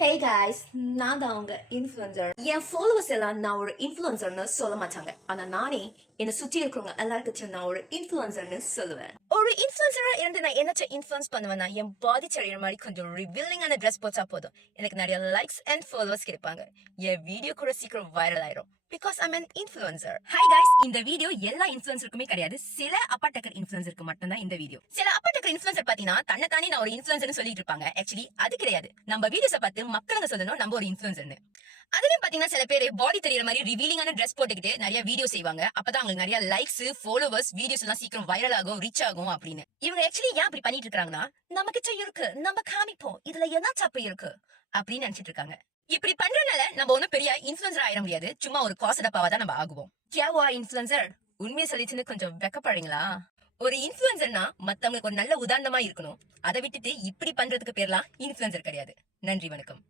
ஹே guys, நான் தான் உங்க இன்ஃப்ளூயன்சர். என் ஃபாலோவர்ஸ் எல்லாம் நான் ஒரு இன்ஃப்ளூயன்சர்னு சொல்ல மாட்டாங்க. ஆனா நானே என்னை சுற்றி இருக்கிறவங்க எல்லாருக்கும் நான் ஒரு இன்ஃப்ளூயன்சர்னு சொல்லுவேன். ஒரு இன்ஃப்ளூயன்சரா இருந்து நான் என்னச்ச இன்ஃப்ளூயன்ஸ் பண்ணுவேன்னா, என் பாடி தெரியுற மாதிரி கொஞ்சம் ரிவீலிங்கான ட்ரெஸ் போட்டா போதும், எனக்கு நிறைய லைக்ஸ் அண்ட் ஃபாலோவர்ஸ் கிடைப்பாங்க. என் வீடியோ கூட சீக்கிரம் வைரல் ஆயிரும். Because I'm an influencer. Hi guys, இந்த வீடியோ எல்லா இன்ஃப்ளூயன்சருக்குமே கிடையாது. சில அப்பா டக்கர் இன்ஃப்ளூயன்சருக்கு மட்டும் தான் இந்த வீடியோ. சில அப்பா டக்கர் இன்ஃப்ளூயன்சர் பாத்தீங்கன்னா தன்னைத்தானே நான் ஒரு இன்ஃப்ளூயன்சர்னு சொல்லிட்டு இருப்பாங்க. ஆக்சுவலி அது கிடையாது. நம்ம வீடியோஸை பார்த்து மக்களுங்க சொல்லணும் நம்ம ஒரு இன்ஃப்ளூயன்சர்னு. அதுலயும் பாத்தீங்கன்னா சில பேர் பாடி தெரியற மாதிரி ரிவீலிங்கான ட்ரெஸ் போட்டுக்கிட்டு நிறைய வீடியோ செய்வாங்க. அப்பதான் அவங்களுக்கு நிறைய லைக்ஸ், ஃபாலோவர்ஸ், வீடியோஸ் எல்லாம் சீக்கிரம் வைரல் ஆகும், ரீச் ஆகும் அப்படின்னு. இவங்க ஆக்சுவலி ஏன் அப்படி பண்ணிட்டு இருக்காங்கன்னா, நம்ம கிட்ட இருக்கு, நம்ம காமிப்போம், இதுல என்ன தப்பு இருக்கு அப்படின்னு நினைச்சிட்டு இருக்காங்க. இப்படி பண்றதுனால நம்ம ஒண்ணும் பெரிய இன்ஃப்ளூயன்சர் ஆயிட முடியாது. சும்மா ஒரு காசுடப்பாவா தான் நம்ம ஆகுவோம். கியாவா இன்ஃப்ளூயன்சர் உண்மையை சொல்லிச்சுன்னு கொஞ்சம் வெக்கப்படுறீங்களா? ஒரு இன்ஃப்ளூயன்சர்னா மத்தவங்களுக்கு ஒரு நல்ல உதாரணமா இருக்கணும். அதை விட்டுட்டு இப்படி பண்றதுக்கு பேர்லாம் இன்ஃப்ளூயன்சர் கிடையாது. நன்றி, வணக்கம்.